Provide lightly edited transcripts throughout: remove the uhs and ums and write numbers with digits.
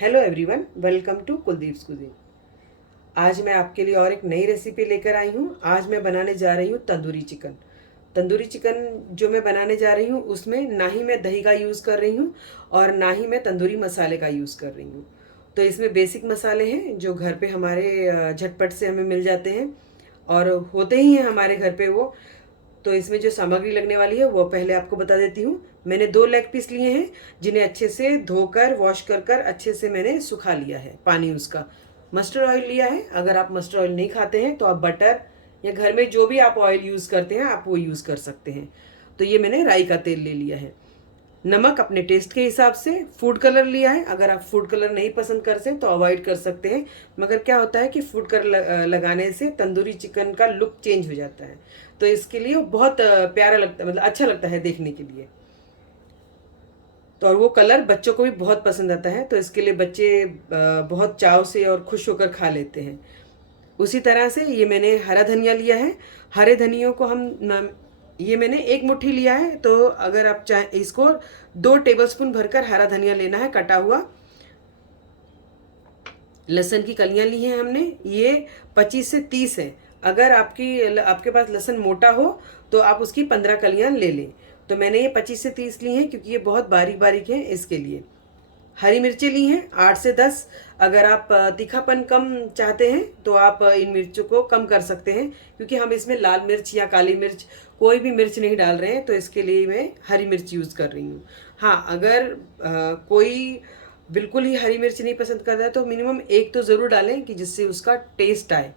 Hello everyone, welcome to Kuldeep's cuisine. आज मैं आपके लिए और एक नई रेसिपी लेकर आई हूँ। आज मैं बनाने जा रही हूँ तंदूरी चिकन। तंदूरी चिकन जो मैं बनाने जा रही हूँ उसमें ना ही मैं दही का यूज़ कर रही हूँ और ना ही मैं तंदूरी मसाले का यूज़ कर रही हूँ। तो इसमें बेसिक मसाले हैं जो घर पे हमारे झटपट से हमें मिल जाते हैं और होते ही हैं हमारे घर पे वो। तो इसमें जो सामग्री लगने वाली है वो पहले आपको बता देती हूँ। मैंने 2 लेग पीस लिए हैं जिन्हें अच्छे से धोकर वॉश कर कर अच्छे से मैंने सुखा लिया है पानी उसका। मस्टर्ड ऑयल लिया है। अगर आप मस्टर्ड ऑयल नहीं खाते हैं तो आप बटर या घर में जो भी आप ऑयल यूज़ करते हैं आप वो यूज़ कर सकते हैं। तो ये मैंने राई का तेल ले लिया है। नमक अपने टेस्ट के हिसाब से। फूड कलर लिया है। अगर आप फूड कलर नहीं पसंद करते तो अवॉइड कर सकते हैं, मगर क्या होता है कि फूड कलर लगाने से तंदूरी चिकन का लुक चेंज हो जाता है। तो इसके लिए वो बहुत प्यारा लगता है, मतलब अच्छा लगता है देखने के लिए। तो और वो कलर बच्चों को भी बहुत पसंद आता है, तो इसके लिए बच्चे बहुत चाव से और खुश होकर खा लेते हैं। उसी तरह से ये मैंने हरा धनिया लिया है। हरे धनियों को ये मैंने 1 मुट्ठी लिया है। तो अगर आप चाहें इसको 2 टेबलस्पून भरकर हरा धनिया लेना है कटा हुआ। लहसुन की कलियां ली हैं हमने, ये 25 से 30 है। अगर आपके पास लहसुन मोटा हो तो आप उसकी 15 कलियां ले लें। तो मैंने ये 25 से 30 ली हैं क्योंकि ये बहुत बारीक बारीक हैं इसके लिए। हरी मिर्चें ली हैं 8 से 10। अगर आप तीखापन कम चाहते हैं तो आप इन मिर्चों को कम कर सकते हैं, क्योंकि हम इसमें लाल मिर्च या काली मिर्च कोई भी मिर्च नहीं डाल रहे हैं, तो इसके लिए मैं हरी मिर्च यूज़ कर रही हूँ। हाँ, अगर कोई बिल्कुल ही हरी मिर्च नहीं पसंद करता है तो मिनिमम 1 तो ज़रूर डालें कि जिससे उसका टेस्ट आए।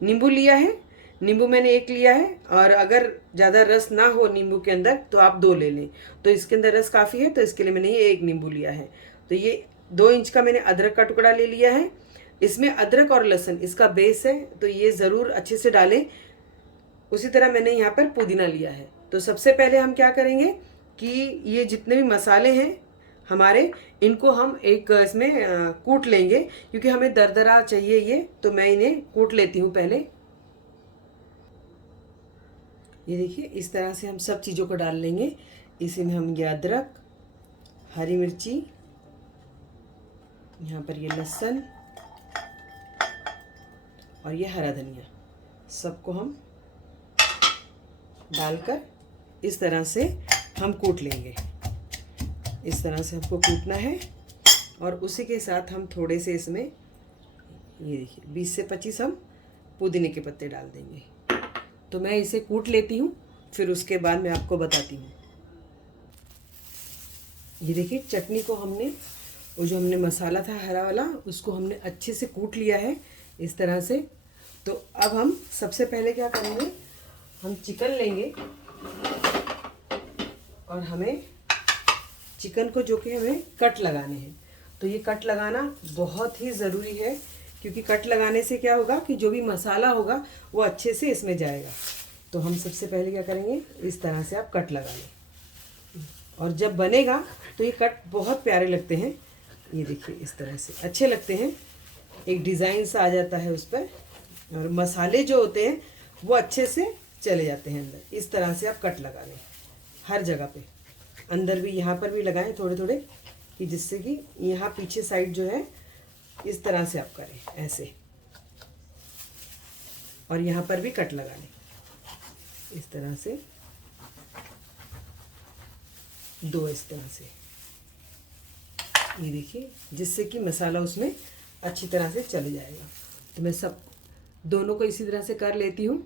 नींबू लिया है। नींबू मैंने 1 लिया है, और अगर ज़्यादा रस ना हो नींबू के अंदर तो आप 2 ले लें। तो इसके अंदर रस काफ़ी है तो इसके लिए मैंने ये 1 नींबू लिया है। तो ये 2 इंच का मैंने अदरक का टुकड़ा ले लिया है। इसमें अदरक और लहसुन इसका बेस है, तो ये ज़रूर अच्छे से डालें। उसी तरह मैंने यहाँ पर पुदीना लिया है। तो सबसे पहले हम क्या करेंगे कि ये जितने भी मसाले हैं हमारे, इनको हम एक इसमें कूट लेंगे, क्योंकि हमें दरदरा चाहिए ये। तो मैं इन्हें कूट लेती हूँ पहले। ये देखिए, इस तरह से हम सब चीज़ों को डाल लेंगे। इसी में हम ये अदरक, हरी मिर्ची, यहाँ पर ये लहसुन और ये हरा धनिया, सबको हम डालकर इस तरह से हम कूट लेंगे। इस तरह से हमको कूटना है। और उसी के साथ हम थोड़े से इसमें, ये देखिए, 20 से 25 हम पुदीने के पत्ते डाल देंगे। तो मैं इसे कूट लेती हूँ, फिर उसके बाद मैं आपको बताती हूँ। ये देखिए, चटनी को हमने, वो जो हमने मसाला था हरा वाला, उसको हमने अच्छे से कूट लिया है इस तरह से। तो अब हम सबसे पहले क्या करेंगे, हम चिकन लेंगे और हमें चिकन को जो कि हमें कट लगाने हैं। तो ये कट लगाना बहुत ही ज़रूरी है, क्योंकि कट लगाने से क्या होगा कि जो भी मसाला होगा वो अच्छे से इसमें जाएगा। तो हम सबसे पहले क्या करेंगे, इस तरह से आप कट लगा लें, और जब बनेगा तो ये कट बहुत प्यारे लगते हैं। ये देखिए, इस तरह से अच्छे लगते हैं, एक डिज़ाइन सा आ जाता है उस पर, और मसाले जो होते हैं वो अच्छे से चले जाते हैं अंदर। इस तरह से आप कट लगा लें हर जगह पे, अंदर भी, यहाँ पर भी लगाएं थोड़े थोड़े, कि जिससे कि यहाँ पीछे साइड जो है इस तरह से आप करें ऐसे, और यहाँ पर भी कट लगा लें इस तरह से, 2 इस तरह से। ये देखिए, जिससे कि मसाला उसमें अच्छी तरह से चले जाएगा। तो मैं सब दोनों को इसी तरह से कर लेती हूँ।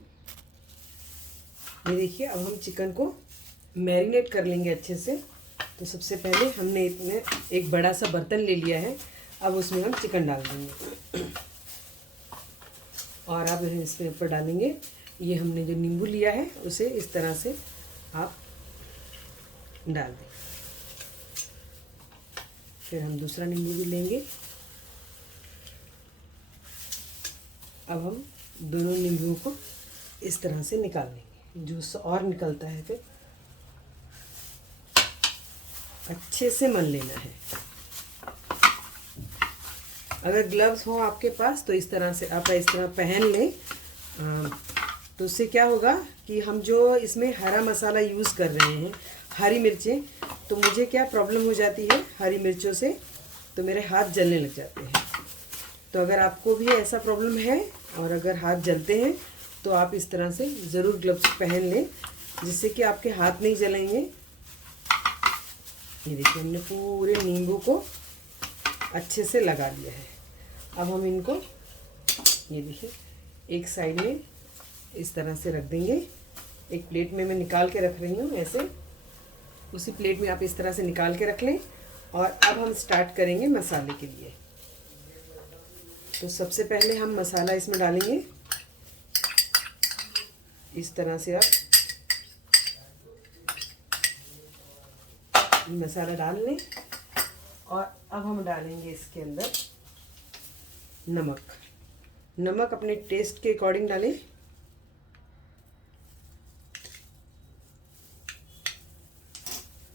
ये देखिए, अब हम चिकन को मैरिनेट कर लेंगे अच्छे से। तो सबसे पहले हमने इसमें एक बड़ा सा बर्तन ले लिया है। अब उसमें हम चिकन डाल देंगे, और अब इसमें ऊपर डालेंगे ये हमने जो नींबू लिया है उसे इस तरह से आप डाल दें। फिर हम दूसरा नींबू भी लेंगे। अब हम दोनों नींबुओं को इस तरह से निकाल लेंगे, जूस और निकलता है, फिर अच्छे से मल लेना है। अगर ग्लव्स हो आपके पास तो इस तरह से आप इस तरह पहन लें। तो उससे क्या होगा कि हम जो इसमें हरा मसाला यूज़ कर रहे हैं, हरी मिर्चें, तो मुझे क्या प्रॉब्लम हो जाती है हरी मिर्चों से तो मेरे हाथ जलने लग जाते हैं। तो अगर आपको भी ऐसा प्रॉब्लम है और अगर हाथ जलते हैं तो आप इस तरह से ज़रूर ग्लव्स पहन लें, जिससे कि आपके हाथ नहीं जलेंगे। ये देखिए हमने पूरे नींबू को अच्छे से लगा लिया है। अब हम इनको ये देखिए एक साइड में इस तरह से रख देंगे। एक प्लेट में मैं निकाल के रख रही हूँ, ऐसे उसी प्लेट में आप इस तरह से निकाल के रख लें। और अब हम स्टार्ट करेंगे मसाले के लिए। तो सबसे पहले हम मसाला इसमें डालेंगे। इस तरह से आप मसाला डाल लें। और अब हम डालेंगे इसके अंदर नमक। नमक अपने टेस्ट के अकॉर्डिंग डालें।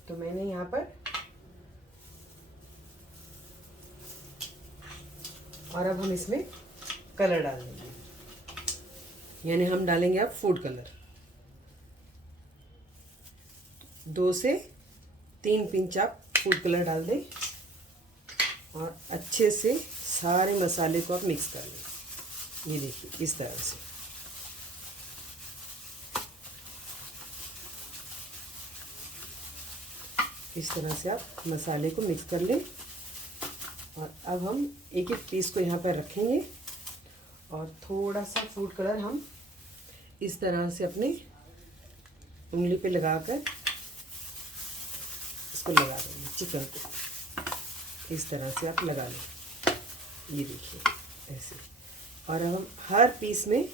तो मैंने यहाँ पर और अब हम इसमें कलर डाल देंगे, यानी हम डालेंगे अब फूड कलर। 2 से 3 पिंच आप फूड कलर डाल दें और अच्छे से सारे मसाले को आप मिक्स कर लें। ये देखिए इस तरह से। इस तरह से आप मसाले को मिक्स कर लें। और अब हम एक एक पीस को यहाँ पर रखेंगे और थोड़ा सा फूड कलर हम इस तरह से अपने उंगली पे लगाकर इसको लगा देंगे। चिकन को इस तरह से आप लगा लें। ये देखिए ऐसे। और अब हम हर पीस में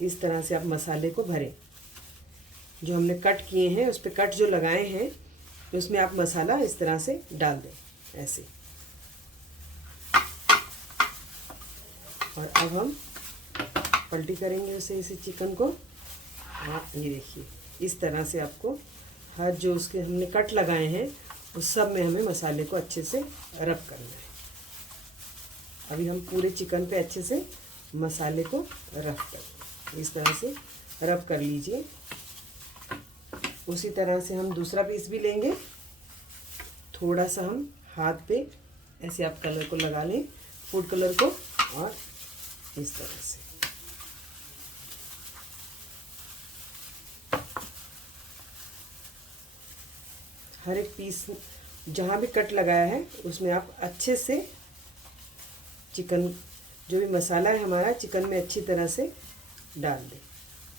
इस तरह से आप मसाले को भरें। जो हमने कट किए हैं उस पर कट जो लगाए हैं उसमें आप मसाला इस तरह से डाल दें ऐसे। और अब हम पलटी करेंगे उसे इसी चिकन को। हाँ ये देखिए इस तरह से आपको हर जो उसके हमने कट लगाए हैं उस सब में हमें मसाले को अच्छे से रब करना है। अभी हम पूरे चिकन पे अच्छे से मसाले को रब कर, इस तरह से रब कर लीजिए। उसी तरह से हम दूसरा पीस भी लेंगे। थोड़ा सा हम हाथ पे ऐसे आप कलर को लगा लें, फूड कलर को, और इस तरह से हर एक पीस जहाँ भी कट लगाया है उसमें आप अच्छे से चिकन जो भी मसाला है हमारा चिकन में अच्छी तरह से डाल दें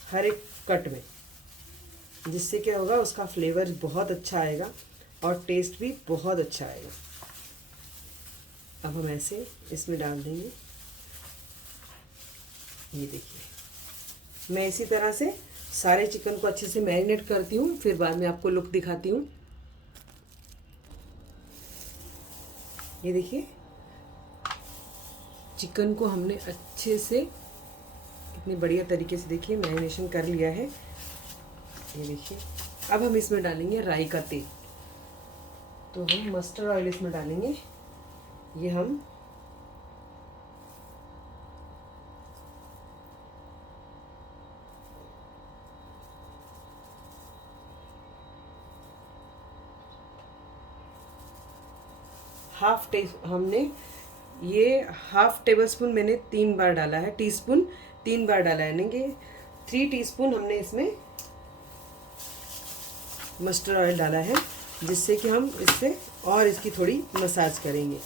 हर एक कट में। जिससे क्या होगा, उसका फ्लेवर बहुत अच्छा आएगा और टेस्ट भी बहुत अच्छा आएगा। अब हम ऐसे इसमें डाल देंगे। ये देखिए मैं इसी तरह से सारे चिकन को अच्छे से मैरिनेट करती हूँ, फिर बाद में आपको लुक दिखाती हूँ। ये देखिए चिकन को हमने अच्छे से कितने बढ़िया तरीके से देखिए मैरिनेशन कर लिया है। ये देखिए अब हम इसमें डालेंगे राई का तेल। तो हम मस्टर्ड ऑयल इसमें डालेंगे। ये हम हमने ये हाफ टेबल स्पून मैंने 3 बार डाला है, टीस्पून 3 बार डाला है, यानी कि 3 टीस्पून हमने इसमें मस्टर्ड ऑयल डाला है, जिससे कि हम इससे और इसकी थोड़ी मसाज करेंगे।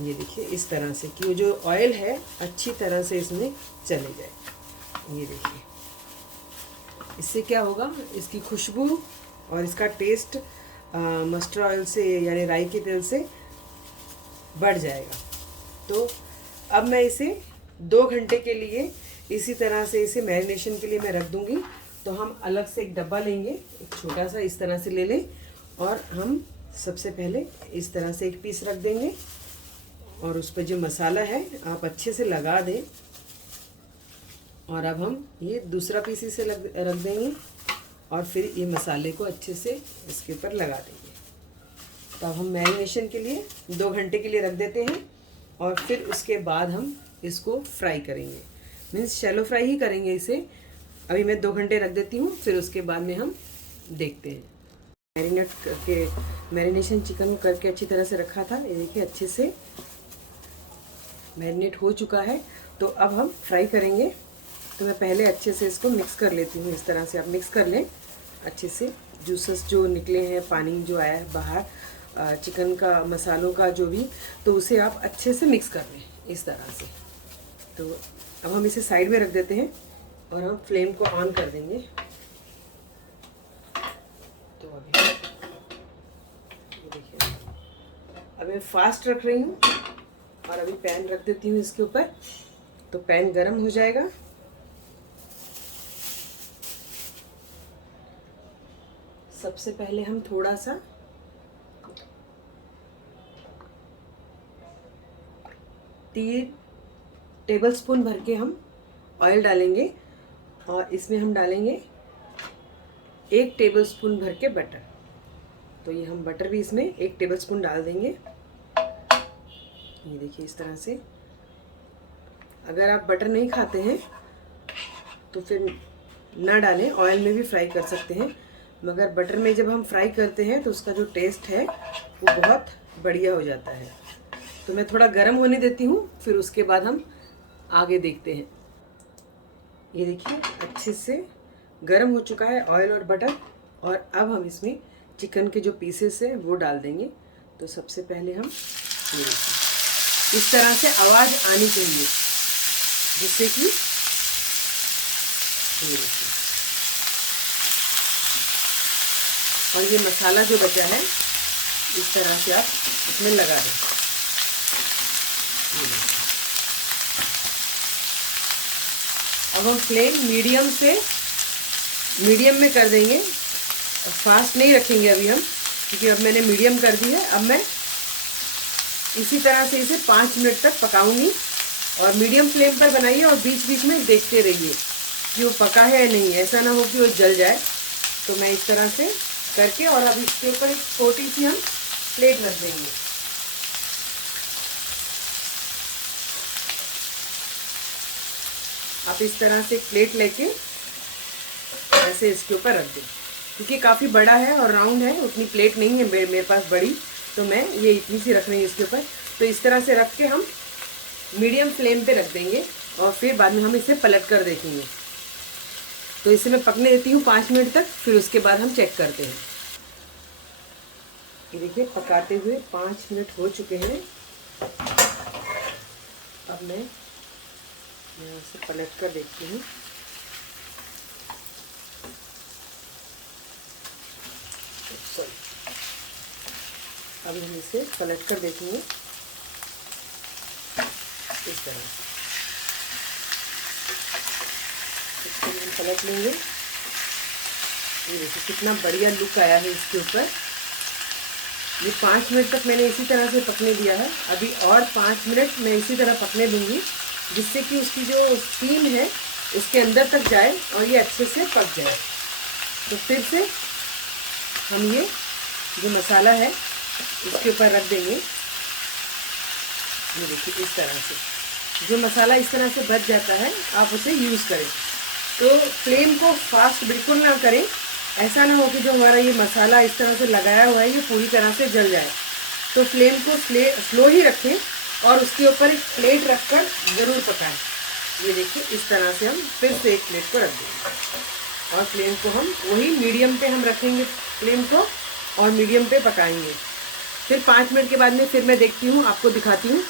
ये देखिए इस तरह से कि वो जो ऑयल है अच्छी तरह से इसमें चले जाए। ये देखिए इससे क्या होगा, इसकी खुशबू और इसका टेस्ट मस्टर्ड ऑयल से यानी राई के तेल से बढ़ जाएगा। तो अब मैं इसे 2 घंटे के लिए इसी तरह से इसे मैरिनेशन के लिए मैं रख दूंगी। तो हम अलग से एक डब्बा लेंगे, एक छोटा सा इस तरह से ले लें, और हम सबसे पहले इस तरह से एक पीस रख देंगे और उस पर जो मसाला है आप अच्छे से लगा दें। और अब हम ये दूसरा पीस इसे रख देंगे और फिर ये मसाले को अच्छे से इसके ऊपर लगा देंगे। तो अब हम मैरिनेशन के लिए 2 घंटे के लिए रख देते हैं और फिर उसके बाद हम इसको फ्राई करेंगे, मीन्स शैलो फ्राई ही करेंगे इसे। अभी मैं 2 घंटे रख देती हूँ, फिर उसके बाद में हम देखते हैं। मैरिनेशन चिकन को करके अच्छी तरह से रखा था। ये देखिए अच्छे से मैरिनेट हो चुका है। तो अब हम फ्राई करेंगे। तो मैं पहले अच्छे से इसको मिक्स कर लेती हूँ। इस तरह से आप मिक्स कर लें अच्छे से। जूसेस जो निकले हैं, पानी जो आया है बाहर चिकन का, मसालों का जो भी, तो उसे आप अच्छे से मिक्स कर लें इस तरह से। तो अब हम इसे साइड में रख देते हैं और हम फ्लेम को ऑन कर देंगे। तो अभी ये देखिए, अब मैं फास्ट रख रही हूँ और अभी पैन रख देती हूँ इसके ऊपर। तो पैन गरम हो जाएगा। सबसे पहले हम थोड़ा सा तीन टेबलस्पून भर के हम ऑयल डालेंगे और इसमें हम डालेंगे 1 टेबलस्पून भर के बटर। तो ये हम बटर भी इसमें 1 टेबलस्पून डाल देंगे। ये देखिए इस तरह से। अगर आप बटर नहीं खाते हैं तो फिर ना डालें, ऑयल में भी फ्राई कर सकते हैं। मगर बटर में जब हम फ्राई करते हैं तो उसका जो टेस्ट है वो बहुत बढ़िया हो जाता है। तो मैं थोड़ा गर्म होने देती हूँ, फिर उसके बाद हम आगे देखते हैं। ये देखिए अच्छे से गर्म हो चुका है ऑयल और बटर। और अब हम इसमें चिकन के जो पीसेस हैं वो डाल देंगे। तो सबसे पहले हम ये देखिए इस तरह से आवाज़ आनी चाहिए, जिससे कि ये देखिए। और ये मसाला जो बचा है इस तरह से आप इसमें लगा दें। अब हम फ्लेम मीडियम में कर देंगे और फास्ट नहीं रखेंगे अभी हम, क्योंकि अब मैंने मीडियम कर दी है। अब मैं इसी तरह से इसे 5 मिनट तक पकाऊंगी। और मीडियम फ्लेम पर बनाइए और बीच बीच में देखते रहिए कि वो पका है या नहीं, ऐसा ना हो कि वो जल जाए। तो मैं इस तरह से करके, और अब इसके ऊपर एक छोटी सी हम प्लेट रख देंगे। आप इस तरह से एक प्लेट लेके ऐसे इसके ऊपर रख दें। क्योंकि काफ़ी बड़ा है और राउंड है, उतनी प्लेट नहीं है मेरे पास बड़ी, तो मैं ये इतनी सी रख रही हूँ इसके ऊपर। तो इस तरह से रख के हम मीडियम फ्लेम पे रख देंगे और फिर बाद में हम इसे पलट कर देखेंगे। तो इसे मैं पकने देती हूँ 5 मिनट तक, फिर उसके बाद हम चेक करते हैं। ये देखिए पकाते हुए 5 मिनट हो चुके हैं। अब मैं इसे पलट कर देखती हूँ। अब हम इसे पलट कर देखेंगे इस तरह। इसको हम पलट लेंगे। ये देखिए कितना बढ़िया लुक आया है इसके ऊपर। ये 5 मिनट तक मैंने इसी तरह से पकने दिया है। अभी और 5 मिनट मैं इसी तरह पकने दूंगी, जिससे कि उसकी जो स्टीम है उसके अंदर तक जाए और ये अच्छे से पक जाए। तो फिर से हम ये जो मसाला है इसके ऊपर रख देंगे। ये देखिए इस तरह से जो मसाला इस तरह से बच जाता है आप उसे यूज़ करें। तो फ्लेम को फास्ट बिल्कुल ना करें, ऐसा ना हो कि जो हमारा ये मसाला इस तरह से लगाया हुआ है ये पूरी तरह से जल जाए। तो फ्लेम को स्लो ही रखें और उसके ऊपर एक प्लेट रखकर ज़रूर पकाएं। ये देखिए इस तरह से हम फिर से एक प्लेट को रख देंगे और फ्लेम को हम वही मीडियम पे हम रखेंगे फ्लेम को, और मीडियम पे पकाएंगे। फिर 5 मिनट के बाद में फिर मैं देखती हूँ, आपको दिखाती हूँ।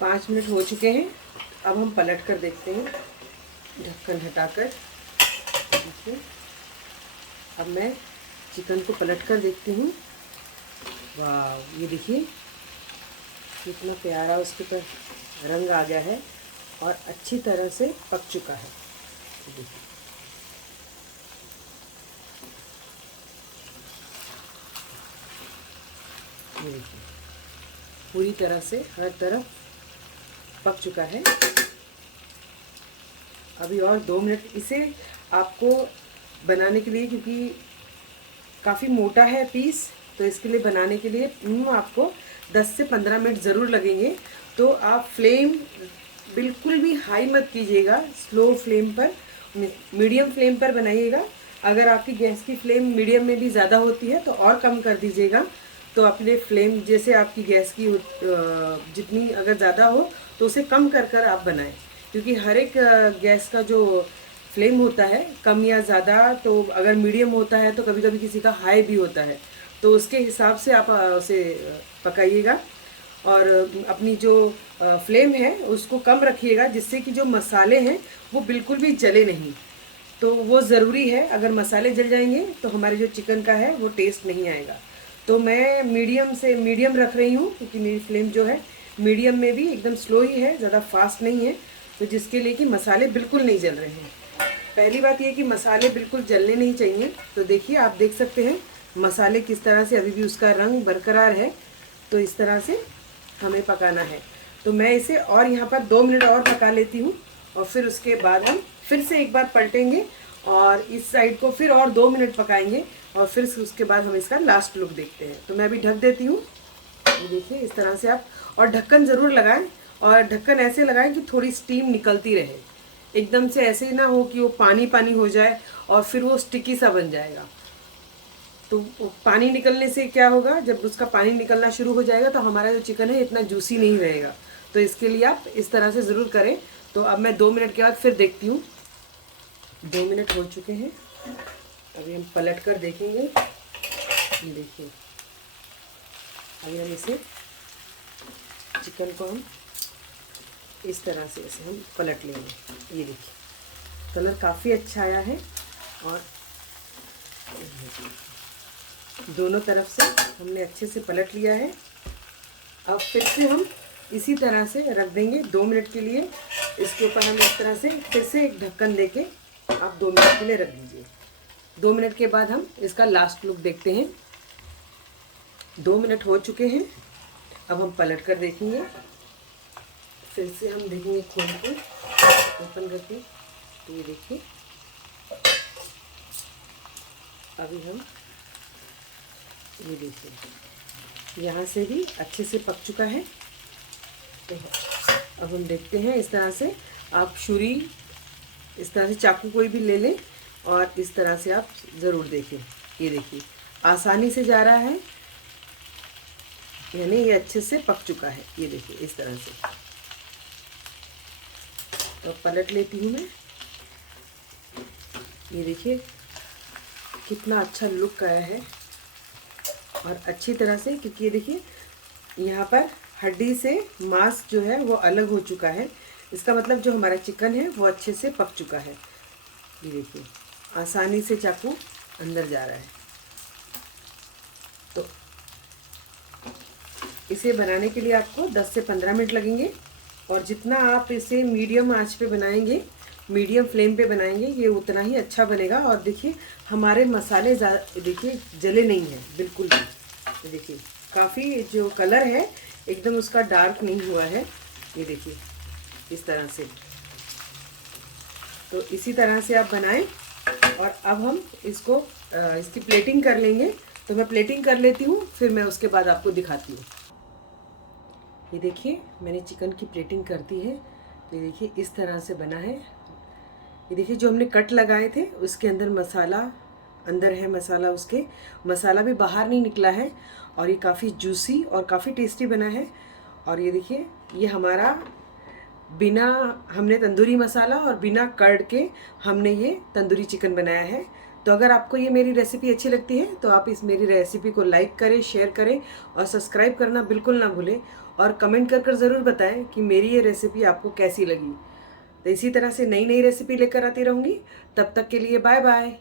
5 मिनट हो चुके हैं। अब हम पलट कर देखते हैं ढक्कन हटाकर। देखिए अब मैं चिकन को पलट कर देखती हूँ। वाह, ये देखिए कितना प्यारा उसके ऊपर रंग आ गया है और अच्छी तरह से पक चुका है। देखिए ये देखिए पूरी तरह से हर तरफ पक चुका है। अभी और 2 मिनट इसे आपको बनाने के लिए, क्योंकि काफ़ी मोटा है पीस, तो इसके लिए बनाने के लिए आपको 10 से 15 मिनट ज़रूर लगेंगे। तो आप फ्लेम बिल्कुल भी हाई मत कीजिएगा, स्लो फ्लेम पर, मीडियम फ्लेम पर बनाइएगा अगर आपकी गैस की फ्लेम मीडियम में भी ज़्यादा होती है तो और कम कर दीजिएगा। तो अपने फ्लेम जैसे आपकी गैस की जितनी अगर ज़्यादा हो तो उसे कम कर कर आप बनाएं, क्योंकि हर एक गैस का जो फ्लेम होता है कम या ज़्यादा, तो अगर मीडियम होता है तो कभी कभी किसी का हाई भी होता है, तो उसके हिसाब से आप उसे पकाइएगा। और अपनी जो फ्लेम है उसको कम रखिएगा, जिससे कि जो मसाले हैं वो बिल्कुल भी जले नहीं। तो वो ज़रूरी है, अगर मसाले जल जाएंगे तो हमारे जो चिकन का है वो टेस्ट नहीं आएगा। तो मैं मीडियम रख रही हूँ, क्योंकि मेरी फ्लेम जो है मीडियम में भी एकदम स्लो ही है, ज़्यादा फास्ट नहीं है, तो जिसके लिए कि मसाले बिल्कुल नहीं जल रहे हैं। पहली बात ये कि मसाले बिल्कुल जलने नहीं चाहिए। तो देखिए, आप देख सकते हैं मसाले किस तरह से अभी भी उसका रंग बरकरार है। तो इस तरह से हमें पकाना है। तो मैं इसे और यहाँ पर 2 मिनट और पका लेती हूँ, और फिर उसके बाद हम फिर से एक बार पलटेंगे और इस साइड को फिर और 2 मिनट पकाएंगे, और फिर उसके बाद हम इसका लास्ट लुक देखते हैं। तो मैं अभी ढक देती हूँ। ये देखिए, इस तरह से आप, और ढक्कन ज़रूर लगाएं, और ढक्कन ऐसे लगाएं कि थोड़ी स्टीम निकलती रहे। एकदम से ऐसे ही ना हो कि वो पानी पानी हो जाए और फिर वो स्टिकी सा बन जाएगा। तो पानी निकलने से क्या होगा, जब उसका पानी निकलना शुरू हो जाएगा तो हमारा जो चिकन है इतना जूसी नहीं रहेगा। तो इसके लिए आप इस तरह से ज़रूर करें। तो अब मैं 2 मिनट के बाद फिर देखती हूँ। 2 मिनट हो चुके हैं, अभी हम पलट कर देखेंगे। ये देखिए, अभी हम इसे चिकन को हम इस तरह से ऐसे हम पलट लेंगे। ये देखिए, कलर काफ़ी अच्छा आया है, और दोनों तरफ से हमने अच्छे से पलट लिया है। अब फिर से हम इसी तरह से रख देंगे 2 मिनट के लिए। इसके ऊपर हम इस तरह से फिर से एक ढक्कन देके आप 2 मिनट के लिए रख दीजिए। 2 मिनट के बाद हम इसका लास्ट लुक देखते हैं। 2 मिनट हो चुके हैं, अब हम पलट कर देखेंगे। फिर से हम देखेंगे खोल के, ओपन करके। तो ये देखिए, अभी हम ये देखिए यहाँ से भी अच्छे से पक चुका है। तो अब हम देखते हैं, इस तरह से आप छुरी, इस तरह से चाकू कोई भी ले लें, और इस तरह से आप ज़रूर देखें। ये देखिए, आसानी से जा रहा है, यानी ये अच्छे से पक चुका है। ये देखिए इस तरह से। तो पलट लेती हूँ मैं। ये देखिए कितना अच्छा लुक आया है, और अच्छी तरह से, क्योंकि ये देखिए यहाँ पर हड्डी से मांस जो है वो अलग हो चुका है। इसका मतलब जो हमारा चिकन है वो अच्छे से पक चुका है। ये देखिए, आसानी से चाकू अंदर जा रहा है। तो इसे बनाने के लिए आपको 10 से 15 मिनट लगेंगे, और जितना आप इसे मीडियम आंच पे बनाएंगे, मीडियम फ्लेम पे बनाएंगे, ये उतना ही अच्छा बनेगा। और देखिए हमारे मसाले देखिए जले नहीं हैं बिल्कुल भी। देखिए काफ़ी जो कलर है एकदम उसका डार्क नहीं हुआ है। ये देखिए इस तरह से। तो इसी तरह से आप बनाएं, और अब हम इसको इसकी प्लेटिंग कर लेंगे। तो मैं प्लेटिंग कर लेती हूँ, फिर मैं उसके बाद आपको दिखाती हूँ। ये देखिए मैंने चिकन की प्लेटिंग कर दी है। तो ये देखिए इस तरह से बना है। ये देखिए जो हमने कट लगाए थे उसके अंदर मसाला अंदर है, मसाला उसके मसाला भी बाहर नहीं निकला है, और ये काफ़ी जूसी और काफ़ी टेस्टी बना है। और ये देखिए ये हमारा बिना, हमने तंदूरी मसाला और बिना कर्ड के हमने ये तंदूरी चिकन बनाया है। तो अगर आपको ये मेरी रेसिपी अच्छी लगती है तो आप इस मेरी रेसिपी को लाइक करें, शेयर करें, और सब्सक्राइब करना बिल्कुल ना भूलें, और कमेंट कर ज़रूर बताएं कि मेरी ये रेसिपी आपको कैसी लगी। तो इसी तरह से नई नई रेसिपी लेकर आती रहूँगी। तब तक के लिए बाय बाय।